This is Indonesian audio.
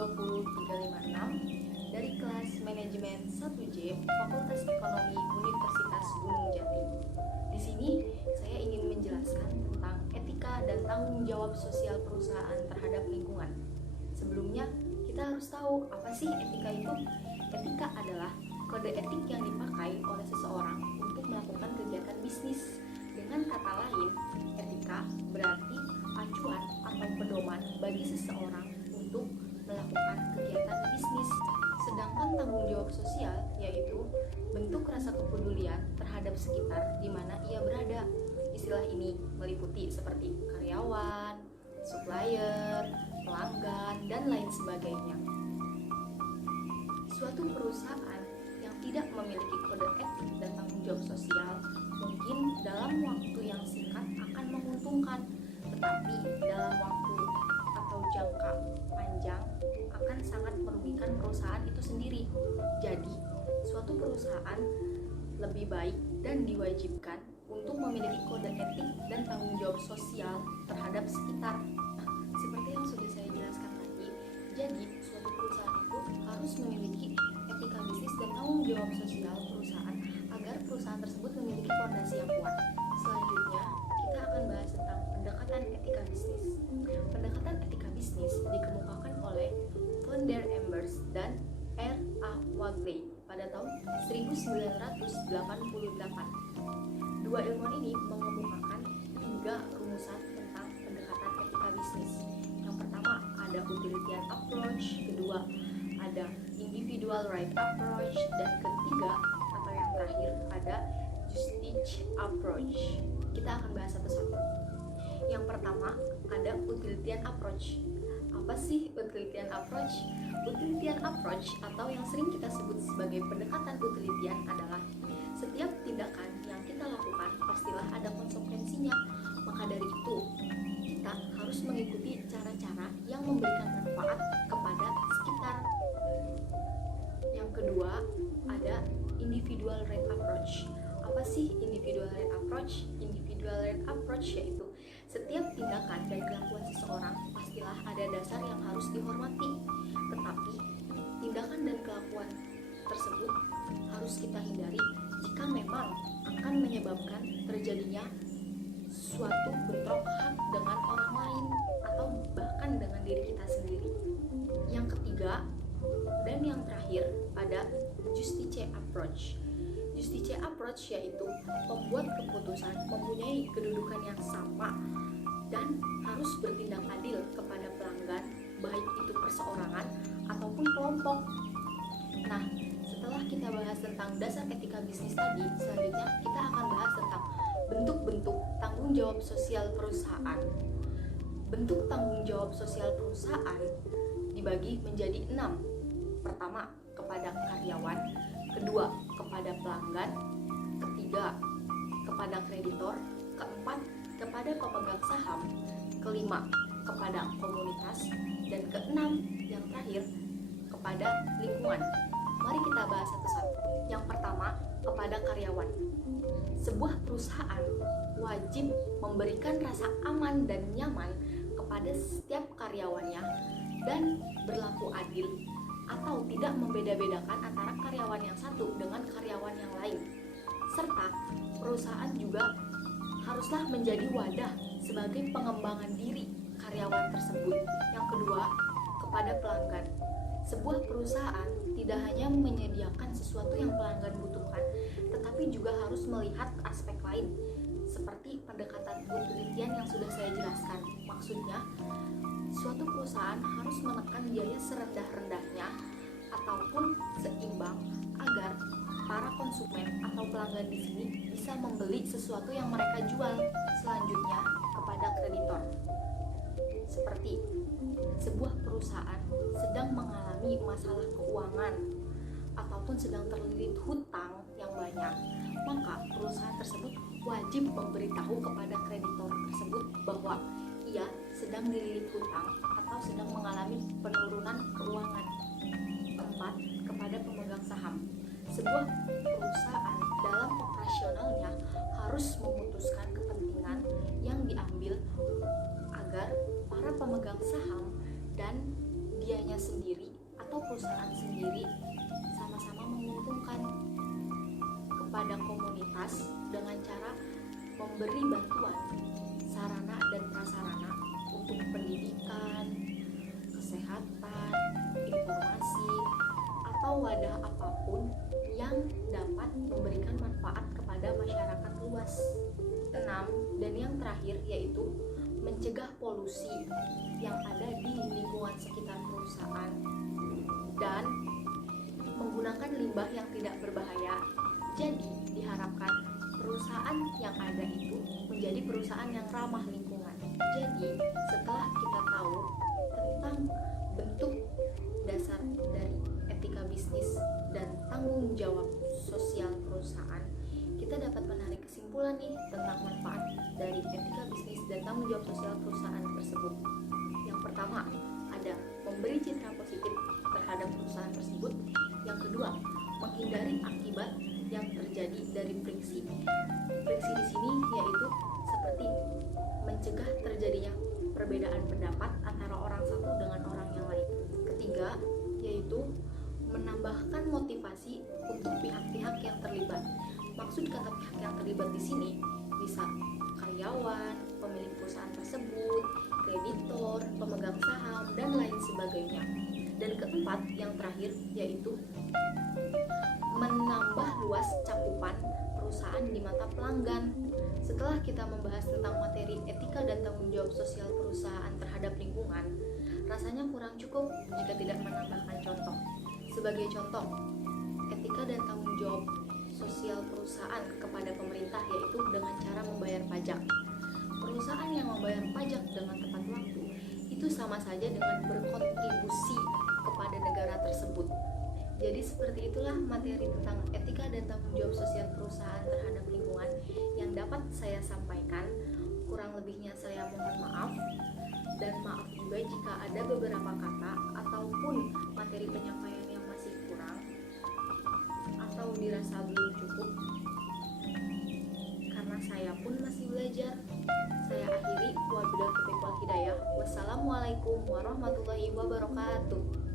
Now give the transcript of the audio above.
20356 dari kelas Manajemen 1J Fakultas Ekonomi Universitas Gunung Jati. Di sini saya ingin menjelaskan tentang etika dan tanggung jawab sosial perusahaan terhadap lingkungan. Sebelumnya, kita harus tahu apa sih etika itu? Etika adalah kode etik yang dipakai oleh seseorang untuk melakukan kegiatan bisnis. Dengan kata lain, etika berarti acuan atau pedoman bagi seseorang untuk melakukan kegiatan bisnis. Sedangkan tanggung jawab sosial yaitu bentuk rasa kepedulian terhadap sekitar di mana ia berada. Istilah ini meliputi seperti karyawan, supplier, pelanggan, dan lain sebagainya. Suatu perusahaan yang tidak memiliki kode etik dan tanggung jawab sosial mungkin dalam waktu yang singkat akan menguntungkan, tetapi dalam waktu atau jangka panjang akan sangat merugikan perusahaan itu sendiri. Jadi, suatu perusahaan lebih baik dan diwajibkan untuk memiliki kode etik dan tanggung jawab sosial terhadap sekitar. Nah, seperti yang sudah saya jelaskan tadi, jadi suatu perusahaan itu harus memiliki etika bisnis dan tanggung jawab sosial perusahaan agar perusahaan tersebut memiliki fondasi yang kuat. Selanjutnya, kita akan bahas tentang pendekatan etika bisnis. Pendekatan etika bisnis dikemukakan oleh Von der Embers dan R.A. Wagley pada tahun 1988. Dua ilmuwan ini mengemukakan 3 rumusan tentang pendekatan etika bisnis. Yang pertama ada utilitarian approach, kedua ada individual right approach, dan ketiga atau yang terakhir ada justice approach. Kita akan bahas satu-satu. Yang pertama ada utilitarian approach. Apa sih utilitarian approach? Utilitarian approach atau yang sering kita sebut sebagai pendekatan utilitarian adalah setiap tindakan yang kita lakukan pastilah ada konsekuensinya. Maka dari itu, kita harus mengikuti cara-cara yang memberikan manfaat kepada sekitar. Yang kedua, ada individual right approach. Apa sih individual right approach? Individual right approach yaitu setiap tindakan dan kelakuan seseorang pastilah ada dasar yang harus dihormati. Tetapi, tindakan dan kelakuan tersebut harus kita hindari jika memang akan menyebabkan terjadinya suatu bentrok hak dengan orang lain atau bahkan dengan diri kita sendiri. Yang ketiga dan yang terakhir ada justice approach. Justice approach yaitu membuat keputusan mempunyai kedudukan yang sama dan harus bertindak adil kepada pelanggan, baik itu perseorangan ataupun kelompok. Nah, setelah kita bahas tentang dasar etika bisnis tadi, selanjutnya kita akan bahas tentang bentuk-bentuk tanggung jawab sosial perusahaan. Bentuk tanggung jawab sosial perusahaan dibagi menjadi 6. Pertama, kepada karyawan, kedua, kepada pelanggan, ketiga, kepada kreditor, keempat, kepada pemegang saham, kelima, kepada komunitas, dan keenam, yang terakhir, kepada lingkungan. Mari kita bahas satu-satu. Yang pertama, kepada karyawan. Sebuah perusahaan wajib memberikan rasa aman dan nyaman kepada setiap karyawannya dan berlaku adil atau tidak membeda-bedakan antara karyawan yang satu dengan karyawan yang lain. Serta perusahaan juga haruslah menjadi wadah sebagai pengembangan diri karyawan tersebut. Yang kedua, kepada pelanggan. Sebuah perusahaan tidak hanya menyediakan sesuatu yang pelanggan butuhkan, tetapi juga harus melihat aspek lain, seperti pendekatan utilitarian yang sudah saya jelaskan. Maksudnya, suatu perusahaan harus menekan biaya serendah-rendahnya ataupun seimbang agar para konsumen atau pelanggan di sini bisa membeli sesuatu yang mereka jual. Selanjutnya, kepada kreditor. Seperti sebuah perusahaan sedang mengalami masalah keuangan ataupun sedang terlilit hutang yang banyak, maka perusahaan tersebut wajib memberitahu kepada kreditor tersebut bahwa ia sedang dililit hutang atau sedang mengalami penurunan keuangan. Keempat, kepada pemegang saham. Sebuah perusahaan dalam operasionalnya harus memutuskan kepentingan yang diambil agar para pemegang saham dan dianya sendiri atau perusahaan sendiri sama-sama menguntungkan kepada komunitas dengan cara memberi bantuan sarana dan prasarana untuk pendidikan, kesehatan, informasi, atau wadah apapun yang dapat memberikan manfaat kepada masyarakat luas. 6. Dan yang terakhir yaitu mencegah polusi yang ada di lingkungan sekitar perusahaan dan menggunakan limbah yang tidak berbahaya. Jadi diharapkan perusahaan yang ada itu menjadi perusahaan yang ramah lingkungan. Jadi setelah kita tahu tentang bentuk dasar dari etika bisnis dan tanggung jawab sosial perusahaan, kita dapat menarik kesimpulan nih tentang manfaat dari etika bisnis dan tanggung jawab sosial perusahaan tersebut. Yang pertama, ada memberi citra positif terhadap perusahaan tersebut. Yang kedua, menghindari akibat yang terjadi dari friksi. Friksi di sini yaitu seperti mencegah terjadinya perbedaan pendapat antara orang satu dengan orang yang lain. Ketiga, yaitu menambahkan motivasi untuk pihak-pihak yang terlibat. Maksud kata pihak yang terlibat di sini bisa karyawan, pemilik perusahaan tersebut, kreditor, pemegang saham, dan lain sebagainya. Dan keempat, yang terakhir, yaitu menambah luas cakupan perusahaan di mata pelanggan. Setelah kita membahas tentang materi etika dan tanggung jawab sosial perusahaan terhadap lingkungan, rasanya kurang cukup jika tidak menambahkan contoh. Sebagai contoh, etika dan tanggung jawab sosial perusahaan kepada pemerintah yaitu dengan cara membayar pajak. Perusahaan yang membayar pajak dengan tepat waktu itu sama saja dengan berkontribusi kepada negara tersebut. Jadi seperti itulah materi tentang etika dan tanggung jawab sosial perusahaan terhadap lingkungan yang dapat saya sampaikan. Kurang lebihnya saya mohon maaf, dan maaf juga jika ada beberapa kata ataupun materi penyampaian yang masih kurang atau dirasa belum cukup, karena saya pun masih belajar. Saya akhiri, wabillahi taufiq wal hidayah. Wassalamualaikum warahmatullahi wabarakatuh.